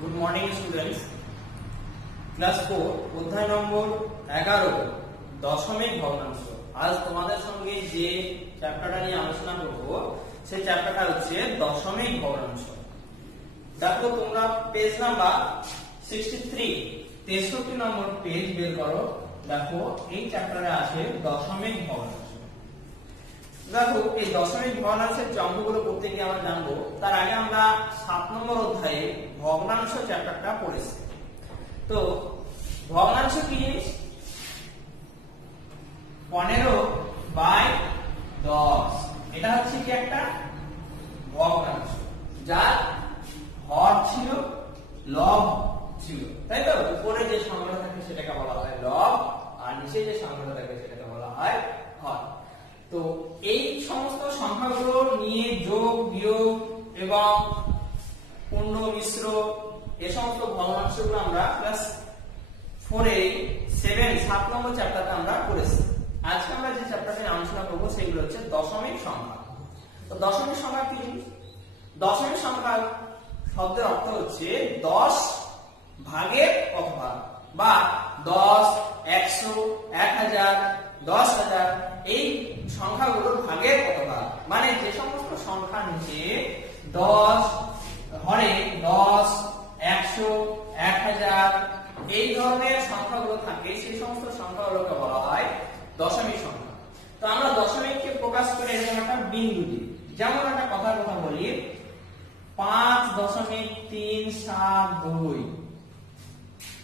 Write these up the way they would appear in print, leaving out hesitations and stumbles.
Good morning students. Class 4 অধ্যায় নম্বর 11 দশমিক ভগ্নাংশ। আজ তোমাদের সঙ্গে যে চ্যাপ্টারটা নিয়ে আলোচনা করব সেই চ্যাপ্টারটা হচ্ছে দশমিক ভগ্নাংশ। দেখো তোমরা পেজ নাম্বার 63 নম্বর পেজ বের করো। দেখো এই চ্যাপ্টারে আছে দশমিক ভগ্নাংশ। দেখো এই দশমিক ভগ্নাংশের যে অঙ্কগুলো করতে গিয়ে আমরা জানবো, তার আগে আমরা 7 নম্বর অধ্যায়ে ভগ্নাংশ চ্যাপ্টারটা পড়েছি। তো ভগ্নাংশ কি জিনিস? 15/10 এটা হচ্ছে কি একটা ভগ্নাংশ, যার হর ছিল, লব ছিল, তাই তো? উপরে যে সংখ্যাটা থাকে সেটাকে বলা হয় লব, আর নিচে যে সংখ্যাটা থাকে সেটাকে বলা হয় হর। তো এই সমস্ত সংখ্যাগুলো নিয়ে যোগ, বিয়োগ এবং পূর্ণ, মিশ্র এই সমস্ত ভগ্নাংশগুলো আমরা ক্লাস 7 নম্বর চ্যাপ্টারে আমরা পড়েছি। আজকে আমরা যে চ্যাপ্টারে আলোচনা করব সেগুলো হচ্ছে দশমিক সংখ্যা। তো দশমিক সংখ্যা কি? দশমিক সংখ্যা শব্দের অর্থ হচ্ছে 10 ভাগের কত ভাগ, বা 10, 100, 1000, 10,000 এই সংখ্যাগুলোর ভাগের কত ভাগ। মানে যে সমস্ত সংখ্যা নিচে 10 হরে 10, 100, 1000 এই ধরনের সংখ্যাগুলো থাকে, সেই সমস্ত সংখ্যাগুলোকে বলা হয় দশমিক সংখ্যা। তো আমরা দশমিককে প্রকাশ করে এরকম একটা বিন্দু দিই। যেমন একটা কথার কথা বলি, 5.372।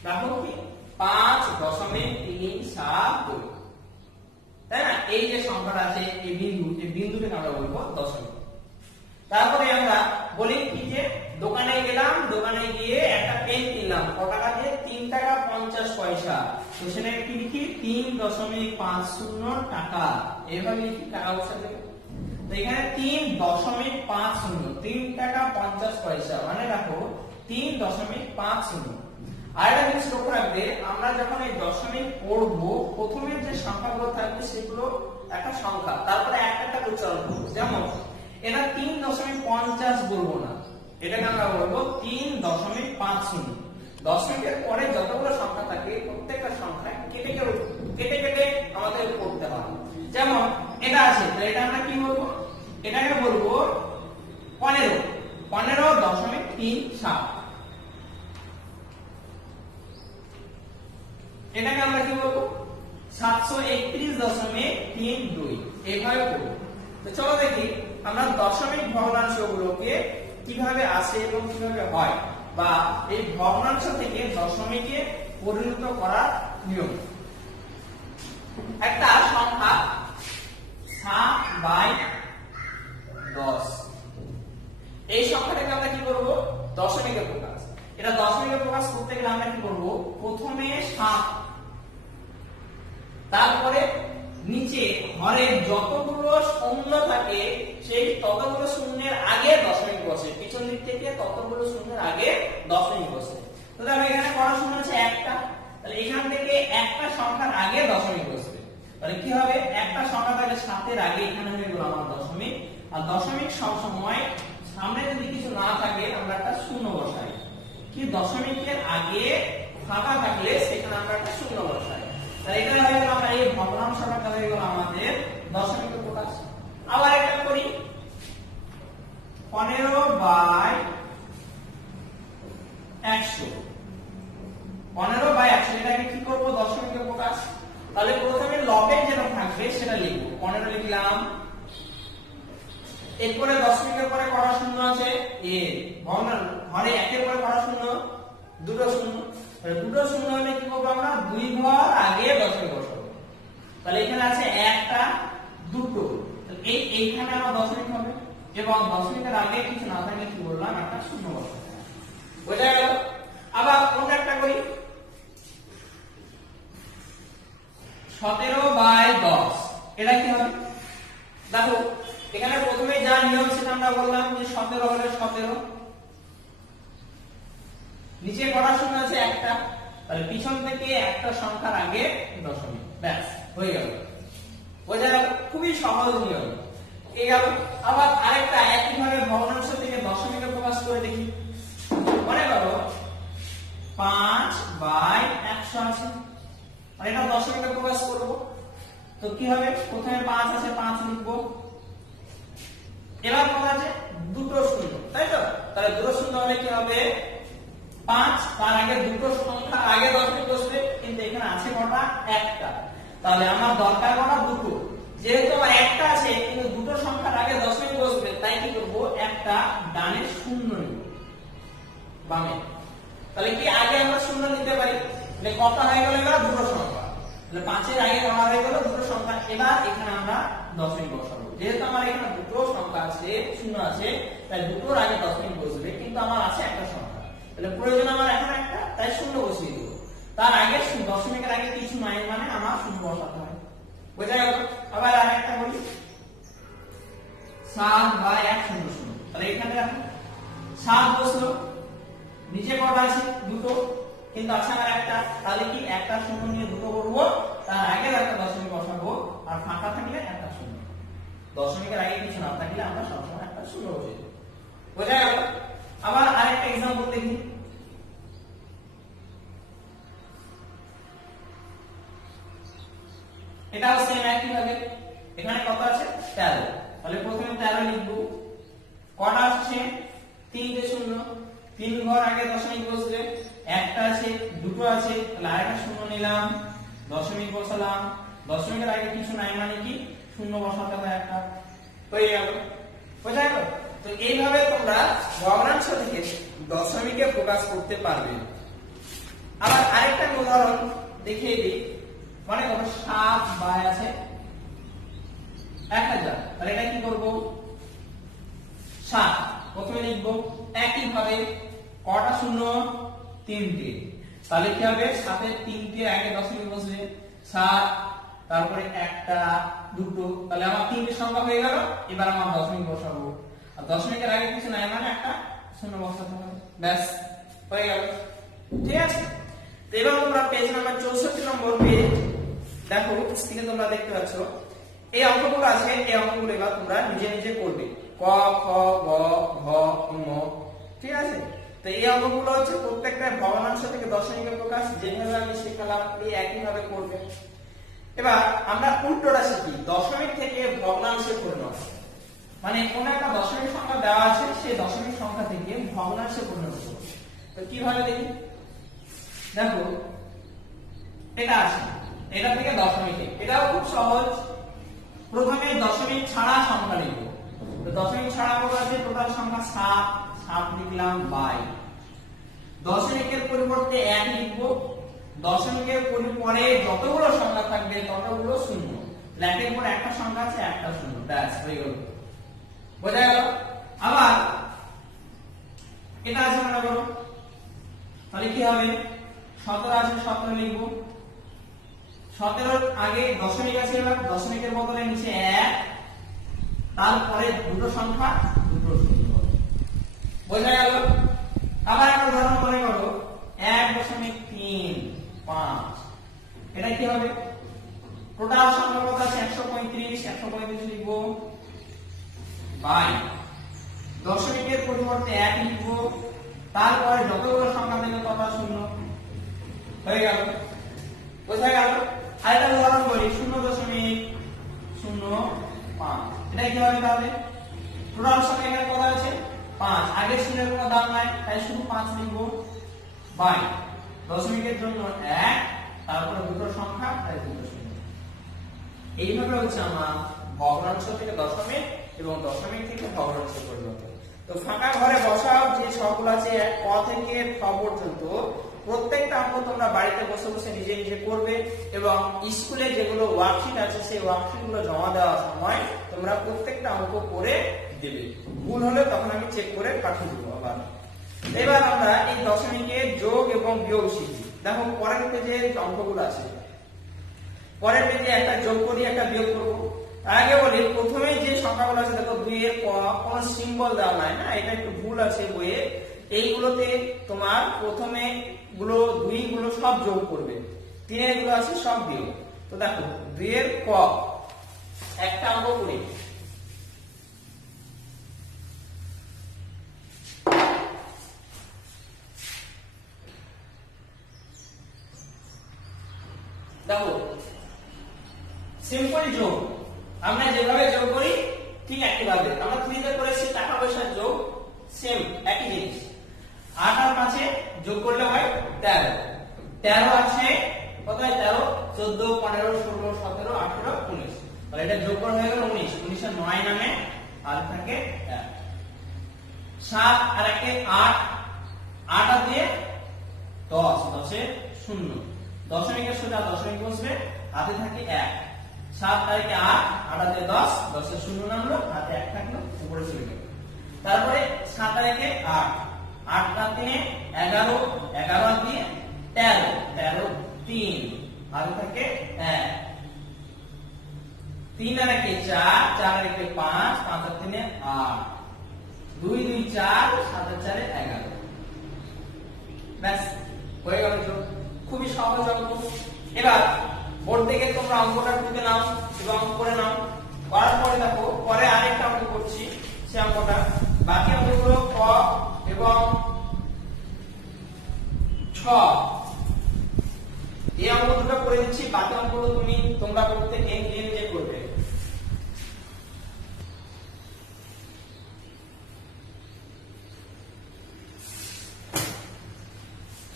দেখো কি 5.372, তাই না? এই যে সংখ্যাটা আছে, এই বিন্দুটাকে আমরা বলবো দশমিক। তারপরে আমরা বলি কি যে দোকানে গেলাম, দোকানে গিয়ে একটা পেন কিনলাম, কত টাকা দিয়ে? 3 টাকা 50 পয়সা। তো সেখানে কি লিখি? 3.50 টাকা। এভাবে লিখি টাকা পয়সা থেকে। তো এখানে 3.50, 3 টাকা 50 পয়সা, মানে দেখো 3.50। আর একটা জিনিস লক্ষ্য রাখবে, আমরা যখন এই দশমিক পড়বো, প্রথমে যে সংখ্যাগুলো থাকবে সেগুলো একটা সংখ্যা, তারপরে একটা উচ্চারণ করবো। যেমন এটা 3.50 বলবো না, এটাকে আমরা বলবো 3.50। দশমিকের পরে যতগুলো সংখ্যা থাকে প্রত্যেকটা সংখ্যা কেটে কেটে আমাদের পড়তে হয়। যেমন এটা আছে, তো এটা আমরা কি বলবো? এটাকে বলবো 15.37। এটাকে আমরা কি বলবো? 731.32। এইভাবে করবো। তো চলো দেখি আমরা দশমিক ভগ্নাংশগুলোকে কিভাবে আসে এবং কিভাবে হয়, বা এই ভগ্নাংশ থেকে দশমিকে পরিণত করার নিয়ম। একটা সংখ্যা 7/10, এই সংখ্যাটাকে আমরা কি করব? দশমিকে প্রকাশ। এটা দশমিকে প্রকাশ করতে গেলে আমরা কি করব? প্রথমে 7, তারপরে নিচে হরে যতগুলো শূন্য থাকে সেই ততগুলো শূন্যের আগে দশমিক বসে, পিছন দিক থেকে ততগুলো শূন্যের আগে দশমিক বসে। তো দেখো এখানে কত শূন্য আছে? একটা। তাহলে এখান থেকে একটা সংখ্যার আগে দশমিক বসবে। তাহলে কি হবে? একটা সংখ্যা থাকলে 7 এর আগে এখানে হয়ে গেল আমার দশমিক। আর দশমিক সব সময় সামনে যদি কিছু না থাকে আমরা একটা শূন্য বসাই। কি দশমিকের আগে ফাঁকা থাকলে সেখানে আমরা একটা শূন্য বসাই। তাহলে এটা হয়ে গেল আমরা এই ভগ্নাংশটা হয়ে গেল আমাদের দশমিকে প্রকাশ। আবার একটা করি, 15/100। 15/100 এটাকে কি করব? দশমিকে প্রকাশ। তাহলে প্রথমে লবে যেটা থাকবে সেটা লিখব, 15 লিখলাম। এরপরে দশমিকের পরে কটা শূন্য আছে? এ ঘরে একের পরে কটা শূন্য? দুটো শূন্য। তাহলে দুটো শূন্য হলে কি করব? আমরা 2 ঘর আগে দশমিক বসাবো। তাহলে এখানে আছে একটা, দুটো, এইখানে আমার দশমিক হবে, এবং দশমিকের আগে কিছু না থাকলে কি বললাম? একটা শূন্য বসাবো। বোঝা গেল? আবার অন্য একটা করি, 17/10। এটা কি হবে? দেখো এখানে প্রথমে যা নিয়ম সেটা আমরা বললাম যে 17 হলে 17, নিচে কটা শূন্য আছে? একটা। তাহলে পিছন থেকে একটা সংখ্যার আগে দশমিক, ব্যাস হয়ে গেল। বোঝা গেল? খুবই সহজ নিয়ম। এই গেল। আবার আরেকটা একইভাবে ভগ্নাংশ থেকে দশমিকে প্রকাশ করে দেখি। মনে করো তো কি হবে, প্রথমে 5 আছে 5 লিখবো। এবার কত আছে, দুটো শূন্য, তাই তো? তাহলে দুটো শূন্য হলে কি হবে, 5, তার আগে দুটো সংখ্যা আগে দশমিক বসবে, কিন্তু এখানে আছে কটা, একটা। তাহলে আমার দরকার কটা, দুটো। যেহেতু আমার একটা আছে কিন্তু দুটো সংখ্যার আগে দশমিক বসবে, তাই কি করব, একটা ডানে শূন্য নিব, বামে। তাহলে কি আগে আমরা শূন্য নিতে পারি, তাহলে কত হয়ে গেল, এবার দুটো সংখ্যা। তাহলে 5 এর আগে ধরা হয়ে গেল দুটো সংখ্যা। এবার এখানে আমরা দশমিক বসাবো। যেহেতু আমার এখানে দুটো সংখ্যা আছে, শূন্য আছে, তাই দুটোর আগে দশমিক বসবে, কিন্তু আমার আছে একটা সংখ্যা। তাহলে প্রয়োজন আমার এখন একটা, তাই শূন্য বসিয়ে দেব। তার আগে দশমিকের আগে কিছু নাই, মানে আমার শূন্য বসাতে হয়। বোঝা গেল? আবার আরেকটা বলি, 7/100। তাহলে এখানে রাখো, 7 বসলো, নিচে কটা আছে, দুটো, কিন্তু আছে আমার একটা। তাহলে কি একটা শূন্য নিয়ে দুটো করব, তার আগে একটা দশমিক বসাবো, আর ফাঁকা থাকলে একটা শূন্য। দশমিকের আগে কিছু না থাকলে আমরা সবসময় একটা শূন্য বসিয়ে দেব। বোঝা গেল? আবার আরেকটা एग्जांपल দেখি, এটাও সেম একই ভাবে। এখানে কত আছে, 13। তাহলে প্রথমে 13 লিখব। কটা আসছে, তিনটে শূন্য, 3 ঘর আগে দশমিক বসবে, একটা আছে, দুটো আছে, তাহলে আরেকটা শূন্য নিলাম, দশমিক বসালাম। দশমিকের আগে কিছু নাই, মানে কি শূন্য বসাতে হয় একটা, হয়ে গেল। বোঝা গেল? তো এইভাবে তোমরা ভগ্নাংশ থেকে দশমিকে প্রকাশ করতে পারবে। আবার আরেকটা উদাহরণ দেখিয়ে দিই। মনে করো 7 আছে 1000। তাহলে এটা কি করব, 7 প্রথমে লিখব, একই ভাবে কটা শূন্য, তিনটে। তাহলে কি হবে, 7 এর 3টে আগে দশমিক বসবে, 7, তারপরে একটা, দুটো, তাহলে আমার 3টে সংখ্যা হয়ে গেল। এবার আমার দশমিক বসাবো, আর দশমিকের আগে কিছু নাই, মানে একটা শূন্য বসাতে হবে, ব্যাস হয়ে গেল। ঠিক আছে? তো এবার তোমরা পেজ নাম্বার 64 নম্বর পেজ দেখো, স্ক্রিনে তোমরা দেখতে পাচ্ছ এই অঙ্কগুলো আছে। এই অঙ্কগুলো এবার তোমরা নিজে নিজে করবে, ক, খ, গ, ঘ, ঙ। ঠিক আছে? তো এই অঙ্কগুলো হচ্ছে প্রত্যেকটা ভগ্নাংশ থেকে দশমিকের প্রকাশ, যেভাবে আমি শেখালাম এই একই ভাবে করবে। এবার আমরা উল্টোটা শিখি, দশমিক থেকে ভগ্নাংশে পরিণত। মানে কোন একটা দশমিক সংখ্যা দেওয়া আছে, সেই দশমিক সংখ্যা থেকে ভগ্নাংশে পরিণত করব। তো কিভাবে দেখি, দেখো এটা আছে, এটা থেকে দশমিকে, এটাও খুব সহজ। প্রথমে দশমিক ছাড়া সংখ্যা লিখব। তো দশমিক ছাড়া কত আছে, টোটাল সংখ্যা 7, 7 লিখলাম বাই। দশমিকের পরিবর্তে 1 লিখব। দশমিকের পরে যতগুলো সংখ্যা থাকবে ততগুলো শূন্য। একের পর একটা সংখ্যা আছে, একটা শূন্য, ব্যাস হয়ে গেল। বোঝা গেল? আবার এটা আছে মনে করো, তাহলে কি হবে, 17 আছে, 17 লিখব। 17 আগে দশমিক আছে, এবার দশমিকের বদলে নিচে 1, তারপরে দুটো সংখ্যা, দুটো শূন্য। বোঝা গেল? আবার একটা উদাহরণ মনে করো, 1.35। এটা কি হবে, টোটাল সংখ্যা কত আছে, 135, 135 লিখব বাই দশমিকের পরিবর্তে 1 লিখব, তারপরে যতগুলো সংখ্যা দেবে তত শূন্য, হয়ে গেল। বোঝা গেল? আরেকটা উদাহরণ বলি, 0.05। এটা কি হবে, তাহলে টোটাল সংখ্যা এখানে কত আছে, 5। আগের শূন্যের কোনো দাম নাই, তাই শুধু 5 লিখব বাই দশমিকের জন্য 1, তারপরে দুটো সংখ্যা, তাই দুটো শূন্য। এইভাবে হচ্ছে আমার ভগ্নাংশ থেকে দশমিক এবং দশমিক থেকে ভগ্নাংশে পরিণত। তো ফাঁকা ঘরে বসাও যে সবগুলো আছে ক থেকে খ পর্যন্ত, প্রত্যেকটা অঙ্ক তোমরা বাড়িতে বসে বসে নিজে নিজে করবে, এবং স্কুলে যেগুলো ওয়ার্কশিট আছে সেই ওয়ার্কশিটগুলো জমা দেওয়ার সময় তোমরা প্রত্যেকটা অঙ্ক করে দেবে। ভুল হলে তখন আমি চেক করে পাঠিয়ে দেবো আবার। এবার আমরা এই দশমিকের যোগ এবং বিয়োগ শিখি। দেখো পরের পেজে অঙ্কগুলো আছে, পরের পেজে একটা যোগ করি, একটা বিয়োগ করব। তার আগে বলি, প্রথমে যে সংখ্যাগুলো আছে দেখো 2 এর কোন সিম্বল দেওয়া নাই না, এটা একটু ভুল আছে বইয়ে। এইগুলোতে তোমার প্রথমে গুলো 2 গুলো সব যোগ করবে, 3 এর গুলো আছে সব বিয়োগ। তো দেখো 2 এর ক একটা অঙ্ক করি। দেখো সিম্পল যোগ, আমরা যেভাবে যোগ করি ঠিক একইভাবে। আমরা 3 তে করেছি টাকা পয়সার যোগ, সেম একই জিনিস। 8 আর 5 এ যোগ করলে হয় 13। 13 আছে কত হয়? 13, 14, 15, 16, 17, 18, 19। তাহলে এটা যোগ করে হয়ে গেল 19। 19 এর 9 নামে আর থাকে 1। 7 আর 1 এ 8, 8 আর দিয়ে 10, 10 এ 0। দশমিকের সোজা দশমিক বসবে, হাতে থাকে 1। 7 তারিখে 8, 8 আর দিয়ে 10, 10 এর 0 নামলো, হাতে 1 থাকলো, উপরে চলে গেল। তারপরে 7 তারিখে 8, 8 আর 3 11, 11 আর দিয়ে 13, 13, 3, হাতে থাকে 1। 3 আর 1 4, 4 আর 1 5, 5 আর 3 8, 2 2 4, 7 আর 4 11। ব্যাস হয়ে গেল যোগ। খুবই সহজ অঙ্ক। এবার বোর্ড থেকে তোমরা অঙ্কটা তুলে নাও এবং অঙ্ক করে নাও। করার পরে দেখো পরে আরেকটা অঙ্ক করছি, সে অঙ্কটা বাকি অঙ্কগুলো ক এবং 6 এই অঙ্ক দুটো করে দিচ্ছি, বাকি অঙ্কগুলো তোমরা করতে নিজে করবে।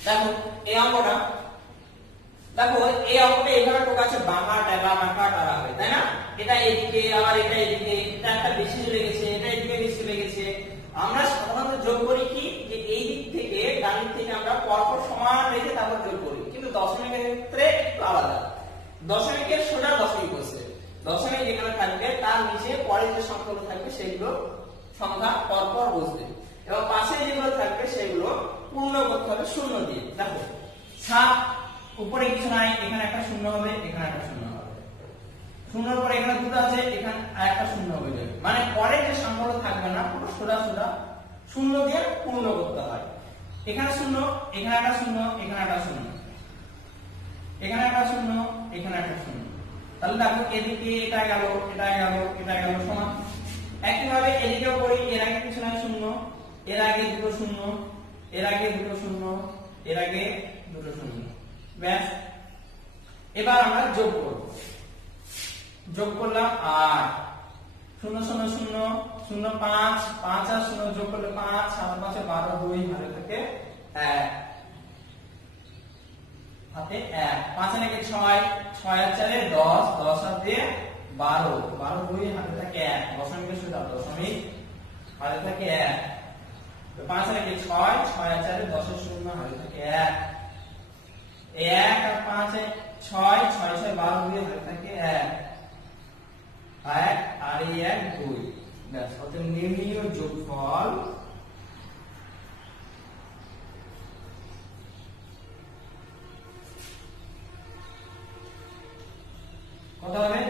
দেখো এই অঙ্কটা, দেখো এই অঙ্কটা এইভাবে টোকাচ্ছে বাঁকা ডেবা বাঁকা টারা হবে, তাই না? এটা এদিকে আবার এটা এদিকে, এটা একটা বেশি চলে গেছে, এটা এদিকে বেশি চলে গেছে। আমরা সাধারণত যোগ করি কি যে এই দিক থেকে ডান দিক থেকে আমরা পরপর সমান রেখে তারপর যোগ করি, কিন্তু দশমিকের ক্ষেত্রে একটু আলাদা। দশমিকের সোজা দশমিক বসে, দশমিক যেখানে থাকবে তার নিচে পরে যে সংখ্যাগুলো থাকবে সেগুলো সংখ্যা পরপর বসবে এবং পাশে যেগুলো থাকবে সেগুলো পূর্ণ করতে হবে শূন্য দিয়ে। দেখো 7 উপরে কিছু নাই, এখানে একটা শূন্য হবে, এখানে একটা শূন্য হবে, শূন্যর পরে এখানে দুটো আছে, এখানে আরেকটা শূন্য হয়ে যাবে। মানে পরে যে সংখ্যাগুলো থাকবে না পুরো সোজা সোজা শূন্য দিয়ে পূর্ণ করতে হয়। এখানে শূন্য, এখানে একটা শূন্য, এখানে একটা শূন্য, এখানে একটা শূন্য, এখানে একটা শূন্য। তাহলে দেখো এদিকে এটা গেল, এটা গেল, এটা গেল সমান। একইভাবে এদিকেও করি, এর আগে কিছু নাই শূন্য, এর আগে দুটো শূন্য, এর আগে দুটো শূন্য, এর আগে দুটো শূন্য। ব্যাস এবার আমরা যোগ করব। যোগ করলাম 8 0 0 0 0 5 5 আর 0 যোগ করলে 5 7 5 12 2 হাতে থাকে 1 হাতে 1 5 আর 1 6 6 আর 4 10 10 আর দিয়ে 12 12 2 হাতে থাকে 1 দশমিকের সোজা দশমিক হাতে থাকে 1 5 আর 1 6 6 আর 4 10 এর 0 হাতে থাকে 1 1 আর 5 এ 6 6 6 12 2 হাতে থাকে 1 1 আর 1 2। ব্যাস অতএব নির্ণীয় যোগফল কত হবে?